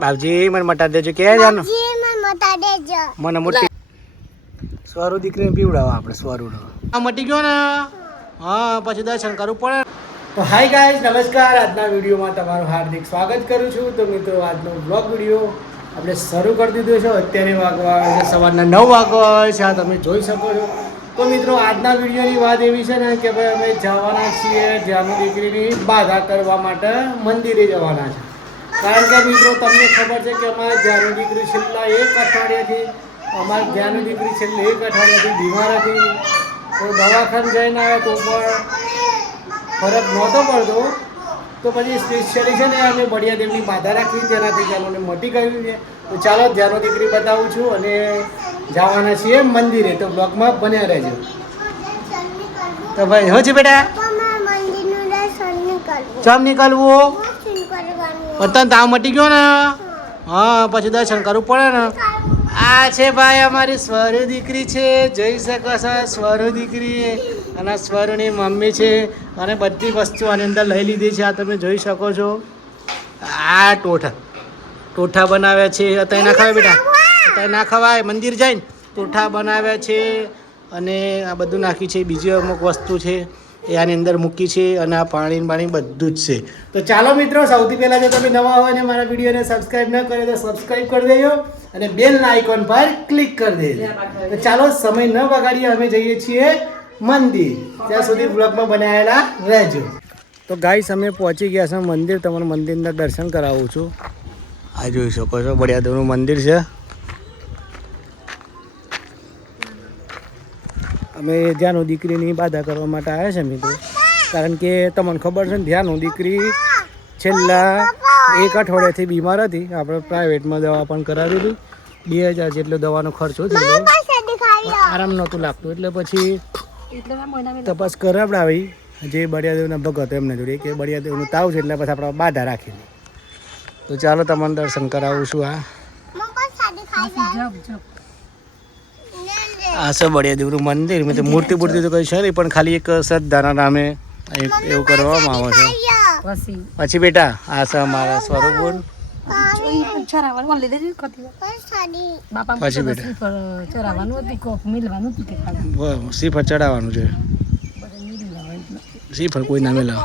બાપજી મને મટા દેજો કે જાનો મને મોટી સ્વરૂ દીકરીને પીવડાવો આપણે સ્વરૂનો આ મટી ગયો ને હા પછી દર્શન કરવું પડે. તો હાય ગાઈઝ નમસ્કાર. આજના વિડીયોમાં તમારું હાર્દિક સ્વાગત કરું છું. તો મિત્રો આજનો બ્લોગ વિડીયો આપણે શરૂ કરી દીધો છે. અત્યારે વાગવા છે સવારના 9 વાગવા છે. આ તમે જોઈ શકો છો. તો મિત્રો આજના વિડીયોની વાત એવી છે ને કે ભાઈ અમે જવાના છીએ જાનુ દીકરીની બાધા કરવા માટે મંદિરે જવાના છે. કારણ કે મિત્રો તમને ખબર છે કે અમારે જાનુ દીકરી છેલ્લા 1 અઠવાડિયાથી બીમાર હતી. તો દવાખાને જઈને આવ્યા તો પણ ફરક નહોતો પડતો. તો પછી સ્પેશિયલી છે ને અમે બળિયાદેવની બાધા રાખી તેનાથી જાનુને મટી ગયું છે. તો ચાલો જાનુ દીકરી બતાવું છું અને જવાના છીએ મંદિરે. તો બ્લોગમાં બન્યા રહેજો. તો ભાઈ હો છે બેટા ચમ નીકળવું પતંગ તાવ મટી ગયો ને હા પછી દર્શન કરવું પડે ને. આ છે ભાઈ અમારી સ્વરૂ દીકરી છે. જોઈ શકો છો સ્વરૂ દીકરી અને સ્વરૂની મમ્મી છે અને બધી વસ્તુ આની અંદર લઈ લીધી છે. આ તમે જોઈ શકો છો. આ ટોઠા બનાવ્યા છે. અત્યારે ના ખવાય બેટા, અત્યારે ના ખવાય. મંદિર જઈને ટોઠા બનાવ્યા છે અને આ બધું નાખ્યું છે. બીજી અમુક વસ્તુ છે એ આની અંદર મૂકી છે અને આ પાણી બધું જ છે. તો ચાલો મિત્રો, સૌથી પહેલાં જો તમે નવા હોય અને મારા વિડીયોને સબસ્ક્રાઈબ ન કરે તો સબસ્ક્રાઈબ કરી દેજો અને બેલના આઇકોન પર ક્લિક કરી દેજો. તો ચાલો સમય ન બગાડીએ, અમે જઈએ છીએ મંદિર. ત્યાં સુધી બ્લોગમાં બનાવેલા રહેજો. તો ગાઈસ અમે પહોંચી ગયા છે મંદિર. તમને મંદિરના દર્શન કરાવું છું. આ જોઈ શકો છો બળિયાદેવનું મંદિર છે. અમે જાનુ દીકરીની બાધા કરવા માટે આવ્યા છે મિત્રો. કારણ કે તમને ખબર છે ને જાનુ દીકરી છેલ્લા 1 અઠવાડિયાથી બીમાર હતી. આપણે પ્રાઇવેટમાં દવા પણ કરાવી હતી. 2000 જેટલો દવાનો ખર્ચો થયેલો. આરામ નહોતું લાગતું એટલે પછી તપાસ કરાવડાવી જે બળિયાદેવના ભગત એમને જોડે કે બળિયાદેવનું તાવ છે એટલે પછી આપણે બાધા રાખી. તો ચાલો તમને દર્શન કરાવું છું. આ છે બળિયાદેવનું મંદિર. મેં તો મૂર્તિ તો કઈ છે નહીં, પણ ખાલી એક શ્રદ્ધાના નામે એવું કરવામાં આવે છે. પછી બેટા આ છે અમારા સ્વરૂપ. પછી બેટા શ્રીફળ ચડાવવાનું છે. શ્રીફળ કોઈ નામે લાવ.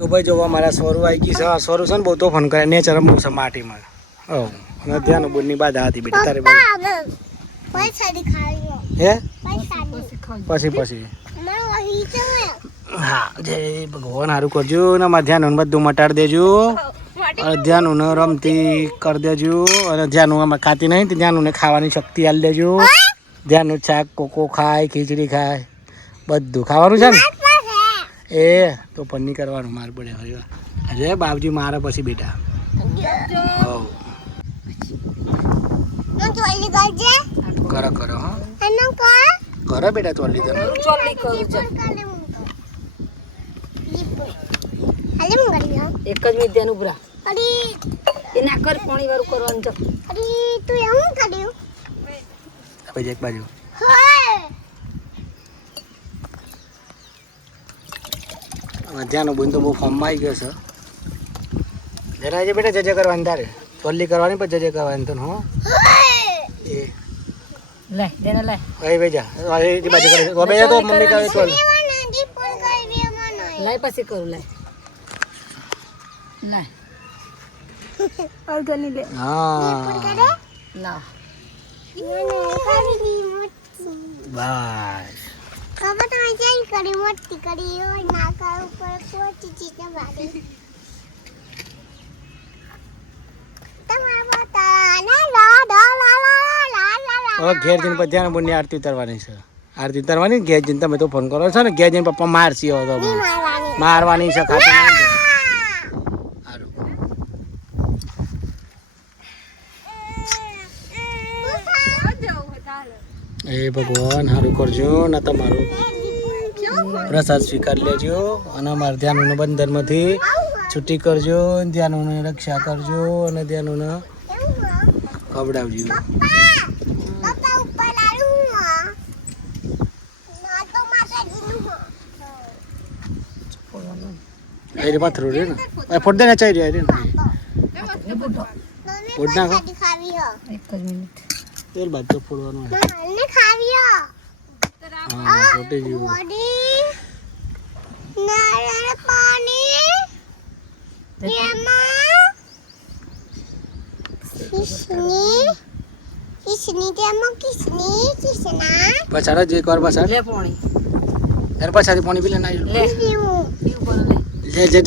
તો ભાઈ જોવા મારા સ્વરૂ આવી ગઈ છે. સ્વરૂ છે ને બહુ તોફાન કરે. નેચર બહુ છે માટીમાં. અને ધ્યાન બોલની બાધા હતી બેટા તારે હે પછી હા જય ભગવાન સારું કરજો ને મારા ધ્યાન બધું મટાડી દેજો. ધ્યાન રમતી કરી દેજો અને ધ્યાન આમાં ખાતી નહીં તો ધ્યાન ખાવાની શક્તિ આલી દેજો. ધ્યાન શાક કોકો ખાય, ખીચડી ખાય, બધું ખાવાનું છે ને. એ તો પન્ની કરવાનું મારે પડે. અરે બાપજી મારે પછી બેટા કરો હા કરો બેટા ચોલી તને એક જ મિનિટ ઉભરા એ ના કર પાણી વાળું કરવાનું છે. એક બાજુ ધ્યાન બોન તો બહુ ફોર્મમાં આવી ગયો છે. જરા છે બેટા જજે કરવાની તારે ચોલ્લી કરવાની પણ જજે કરવાની તો હો એ લે દેને લે ભાઈ બેજા એ બાજુ કરે તો બેજા તો મમ્મી કહે ચોલ લે પછી કરું લે આવ જની લે હા ના બસ કાકા તો આઈ કરી મોટી કરી ઓય નાકા ઉપર કોટી ચીતે વાડી તમારા માતા ના લા લા લા લા લા ઘેર જઈને પછી ધ્યાન બોની આરતી ઉતારવાની છે. આરતી ઉતારવાની ઘેર જઈને તમે તો ફોન કરો છો ને. ઘેર જઈને પપ્પા મારસી તો મારવાની છે. ખાતી નહીં એ ભગવાન સારું કરજો ને તમારું પ્રસાદ સ્વીકાર લેજો અને અમારા ધ્યાનોને બંધનમાંથી છૂટી કરજો. ધ્યાનોને રક્ષા કરજો અને ધ્યાનોને ખવડાવજો. પપ્પા ઉપર આવું ના તો માતાજીનું એ પથરું રે ને ફોડ દે ને ચાઈ રે રે ફોડ નાખો પ્રસાદી ખાવી હો એક જ મિનિટ તેલ બાદ તો ફોડવાનું હોય. મને ખાવી હો હા ફોટી ગયું બોડી નારિયેળ પાણી તેમાં કિસની તેમાં કિસના પછાડ જ એકવાર પછાડ લે પોણી યાર પછાડી પાણી પી લે ના લે પીવું પીવું પડે લે જે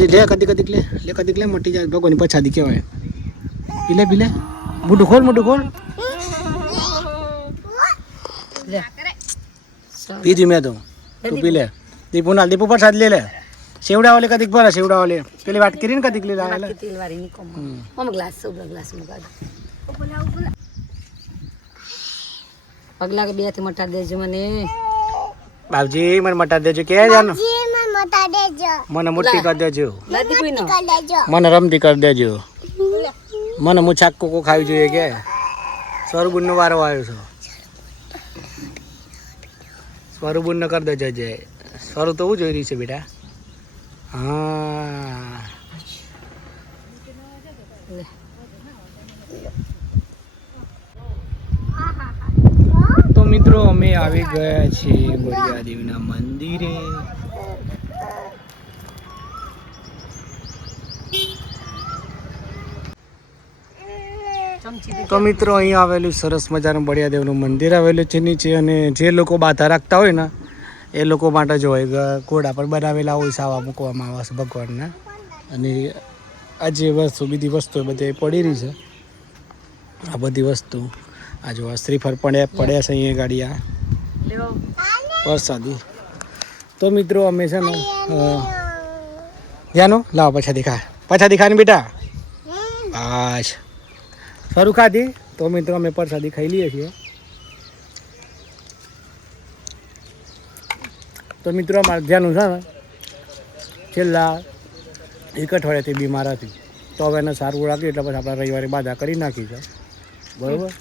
લે કદી લે મટી જાય ભગવાનની પછાડી કહેવાય પી લે મોઢું ખોલ લે પીધી મેં તો તું પી લે દીપુ પ્રસાદ લે સેવડા વાલે કદીક ભરા સેવડા વાલે પેલી વાત કરીને કદીક લે લાવે બાકી તેલ વાળી ની કોમ મમ ગ્લાસ ઉબલા ગ્લાસ માં કાઢ પગલા કે બે થી મટા દેજો મને બાપજી મને મટા દેજો કે જાનો જી મને મતા દેજો મને મોટી કરી દેજો લાદી કોઈ નો કર દેજો મને રમતી કરી દેજો મને મુછાક કોકો ખાવી જોઈએ કે સ્વરૂબુનનો વારો આવ્યો છે સ્વરૂબુનનો કરી દેજો જય સ્વરૂ તો હું જોઈ રહી છે બેટા હા તો મિત્રો અમે આવી ગયા છીએ બળિયાદેવના મંદિરે તો મિત્રો અહીંયા આવેલું સરસ મજાનું બળિયાદેવનું મંદિર આવેલું છે નીચે અને જે લોકો બાધા રાખતા હોય ને એ લોકો માટે જો હોય ઘોડા પર બનાવેલા હોય સાવા મૂકવામાં આવે છે ભગવાનના અને આ જે વસ્તુ બીજી વસ્તુ બધી પડી રહી છે આ બધી વસ્તુ આ જો શ્રીફળ પડ્યા છે અહીંયા ગાડિયા વરસાદી તો મિત્રો અમે છે ને જાનો લાવો પાછા દેખા ને બેટા બસ સારું ખાધી તો મિત્રો અમે પ્રસાદી ખાઈ લઈએ છીએ તો મિત્રો અમારે ધ્યાન છે ને છેલ્લા એક અઠવાડિયાથી બીમાર હતી તો હવે એને સારું રાખ્યું એટલે પછી આપણે રવિવારે બાધા કરી નાખી છે બરાબર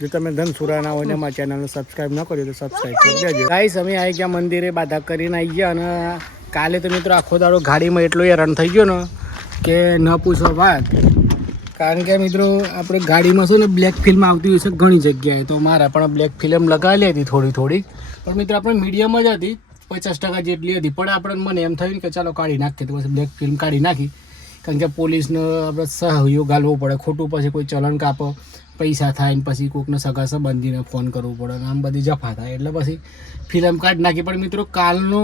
જો તમે ધનસુરાના હોય ને અમારા ચેનલને સબસ્ક્રાઈબ ન કર્યું તો સબસ્ક્રાઈબ કરી દેજો ગાઈસ અમે આવી ગયા મંદિરે બાધા કરીને આવી ગયા અને કાલે તો મિત્રો આખો દાડો ગાડીમાં એટલો હેરાન થઈ ગયો ને કે ન પૂછો વાત કારણ કે મિત્રો આપણે ગાડીમાં શું ને બ્લેક ફિલ્મ આવતી હોય છે ઘણી જગ્યાએ તો મારા પણ બ્લેક ફિલ્મ લગાવેલી હતી થોડી પણ મિત્રો આપણે મીડિયમ જ હતી 50% જેટલી હતી પણ આપણે મને એમ થયું કે ચાલો કાઢી નાખીએ તો પછી બ્લેક ફિલ્મ કાઢી નાખી કારણ કે પોલીસનો આપણે સહયોગ ગાલવો પડે ખોટું પછી કોઈ ચલણ કાપો પૈસા થાય ને પછી કોઈકને સગા સંબંધીને ફોન કરવો પડે ને આમ બધી જફા થાય એટલે પછી ફિલ્મ કાઢી નાખી પણ મિત્રો કાલનો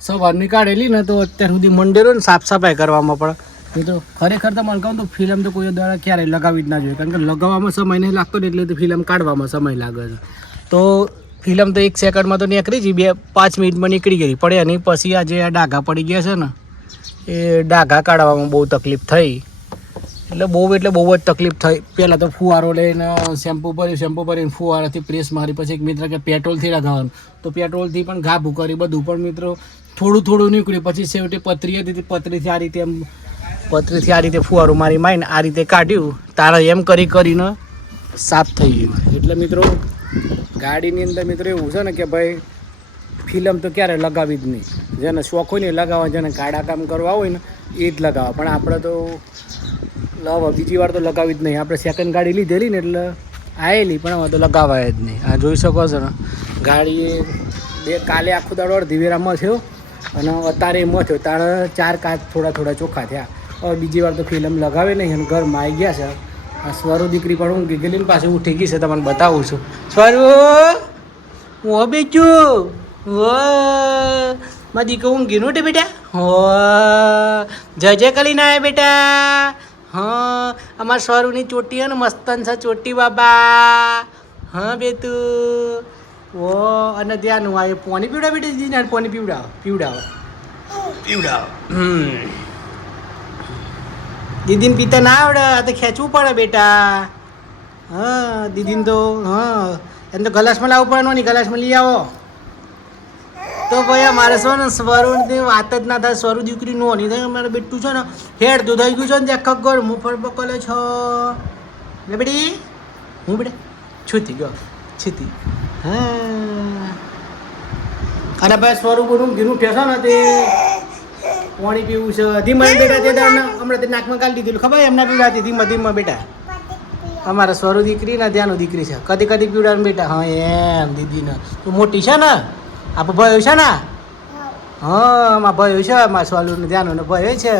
સવારની કાઢેલી ને તો અત્યાર સુધી મંડેરો ને સાફ સફાઈ કરવામાં પણ મિત્રો ખરેખર તો મને કહું તો ફિલ્મ તો કોઈ દ્વારા ક્યારેય લગાવી જ ના જોઈએ કારણ કે લગાવવામાં સમય નહીં લાગતો ને એટલે તો ફિલ્મ કાઢવામાં સમય લાગે છે તો ફિલ્મ તો 1 સેકન્ડમાં તો નીકળી જ 5 મિનિટમાં નીકળી ગઈ પડે અને પછી આ જે આ ડાઘા પડી ગયા છે ને એ ડાઘા કાઢવામાં બહુ તકલીફ થઈ એટલે બહુ જ તકલીફ થઈ પહેલાં તો ફુવારો લઈને શેમ્પૂ ભરીને ફુવારાથી પ્રેસ મારી પછી એક મિત્ર કે પેટ્રોલથી લગાવવાનું તો પેટ્રોલથી પણ ઘાભું કરી બધું પણ મિત્રો થોડું નીકળ્યું પછી છેવટે પતરી હતી પતરીથી આ રીતે ફુવારો મારીને આ રીતે કાઢ્યું તારા એમ કરીને સાફ થઈ ગયું એટલે મિત્રો ગાડીની અંદર મિત્રો એવું છે ને કે ભાઈ ફિલ્મ તો ક્યારે લગાવી જ નહીં જેને શોખ હોય ને એ લગાવવા જેને ગાડા કામ કરવા હોય ને એ જ લગાવવા પણ આપણે તો બીજી વાર તો લગાવી જ નહીં આપણે સેકન્ડ ગાડી લીધેલી ને એટલે આવેલી પણ હવે તો લગાવાય જ નહીં આ જોઈ શકો છો ને ગાડી કાલે આખો દાડો અડધી વેરામાં થયો અને અત્યારે એમાં થયો તારે 4 કાચ થોડા ચોખ્ખા થયા હવે બીજી વાર તો ફિલ્મ લગાવે નહીં અને ઘરમાં આવી ગયા છે આ સ્વરૂ દીકરી પણ ઊંઘી ગયેલી ને પાછી ઉઠી ગઈ છે તમને બતાવું છું સ્વરૂ હું બેચું મારી દીકરી ઊંઘી નું બેટા જય કરીને આવ્યા બેટા હા અમારા સ્વરૂની ચોટી હે ને મસ્તન છે ચોટી બાબા હા બેતું ઓ અને ત્યાં નું આ પાણી પીવડા બેટા દીદી પાણી પીવડાવો દીદીને પીતા ના આવડે તો ખેંચવું પડે બેટા હા દીદીને તો હા એમ તો ગલાસમાં લાવવું પડે નહીં ગલાસમાં લઈ આવો તો ભાઈ અમારે શું ને સ્વરૂની વાત જ ના થાય સ્વરૂ દીકરી નો નહીં થાય અમારે બેટું છે ને હેડતું થઈ ગયું છે ને ત્યાં ખગર હું ફળ પકડે છો લે બેટી હું બેટા છૂતી ગયો છૂતી હા અને ભાઈ સ્વરૂપ ઘીનું ઠેસો ને તે પાણી પીવું છે ધીમા બેટા તે દાડના હમણાં તે નાકમાં કાઢી દીધેલું ખબર એમના પીવડાતી ધીમા ધીમા બેટા અમારા સ્વરૂ દીકરી ને ત્યાંનું દીકરી છે કદી કદી પીવડાવે બેટા હા એમ દીદીને તું મોટી છે ને આપણે ભયો છે ને હા મારા ભયો છે મારા સ્વાલું ને ત્યાંનું ને ભયો છે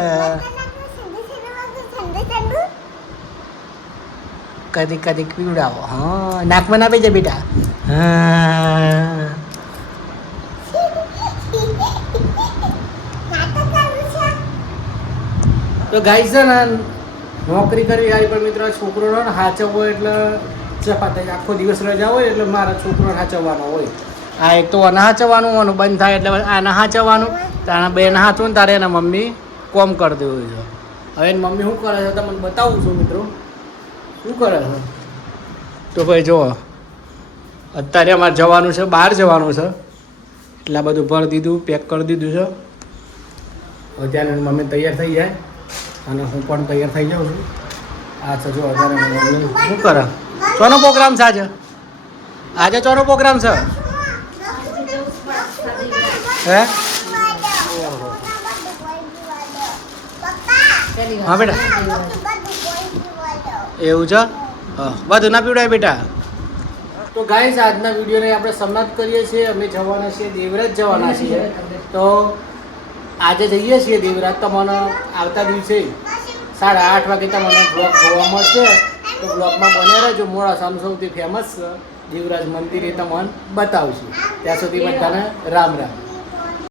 કદી કદી પીવડાવો હા નાકમાં ના બેજા બેટા હા તો ગાઈસ છે ને નોકરી કરવી આવી પણ મિત્રો છોકરોનો ને હાચવવો એટલે ચફા થાય આખો દિવસ રજા હોય એટલે મારા છોકરોને હાચવવાનો હોય આ એક તો આને હાચવવાનું આનું બંધ થાય એટલે આને હાચવવાનું તારા બેન હાચવું ને તારે એના મમ્મી કોમ કરી દેવું છે હવે એની મમ્મી શું કરે છે તમને બતાવું છું મિત્રો શું કરે છે તો ભાઈ જુઓ અત્યારે અમારે જવાનું છે બહાર જવાનું છે એટલે આ બધું ભરી દીધું પેક કરી દીધું છે હવે ત્યાં મમ્મી તૈયાર થઈ જાય અને હું પણ તૈયાર થઈ જાઉં છું આ છે જો અત્યારે મમ્મી શું કરે ચોનો પ્રોગ્રામ છે આજે ચોનો પ્રોગ્રામ છે હે હા બેટા એવું છે હા બધું ના પીવડાય બેટા તો ગાઈસ આજના વિડીયોને આપણે સમાપ્ત કરીએ છીએ અમે જવાના છીએ દેવરાજ જવાના છીએ તો આજે જઈએ છીએ દેવરાજ તમને આવતા દિવસે 8:30 વાગે તમને બ્લોગ જોવા મળશે તો બ્લોગમાં બને રહેજો મોડાસાનું સૌથી ફેમસ દેવરાજ મંદિર એ તમને બતાવશું ત્યાં સુધી બધાને રામ રામ